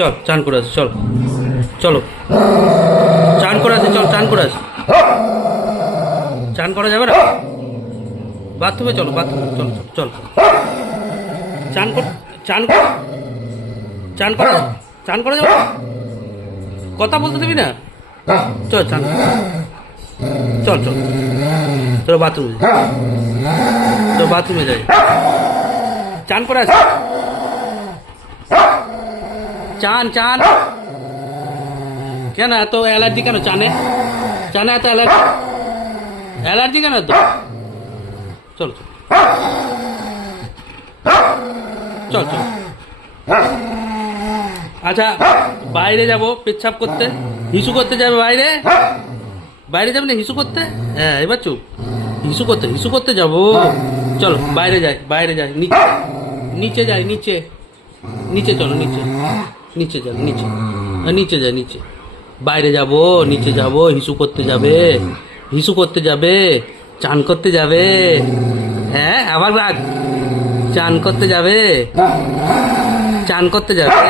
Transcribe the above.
চল চান করে আসি, চল চলো চান করে আসি, চল চান করে আসি। চান করা যাবে না? বাথরুমে চলো, বাথরুমে চল চল চল। চান কর, চান কর, চান করা, চান করা যাবে না? কথা বলতে দিবি না? চল চান, চল চল চলো বাথরুমে, চল বাথরুমে যাই, চান করে আসি। চান চান কেন এত অ্যালার্জি কেন চানে? চানে এত অ্যালার্জি, অ্যালার্জি কেন এত? চল চল চল চল। আচ্ছা বাইরে যাব পেচ্ছাপ করতে, হিসু করতে যাবে বাইরে, বাইরে যাবে না হিসু করতে? হ্যাঁ এবার চুপ, হিসু করতে যাবো। চলো বাইরে যাই, বাইরে যাই, নিচে নিচে যাই, নিচে নিচে চলো, নিচে নিচে যাই, নিচে নিচে যাই, নিচে বাইরে যাব, নিচে যাব, হিসু করতে যাবে, হিসু করতে যাবে, চান করতে যাবে। হ্যাঁ আবার রাগ, চান করতে যাবে, চান করতে যাবে।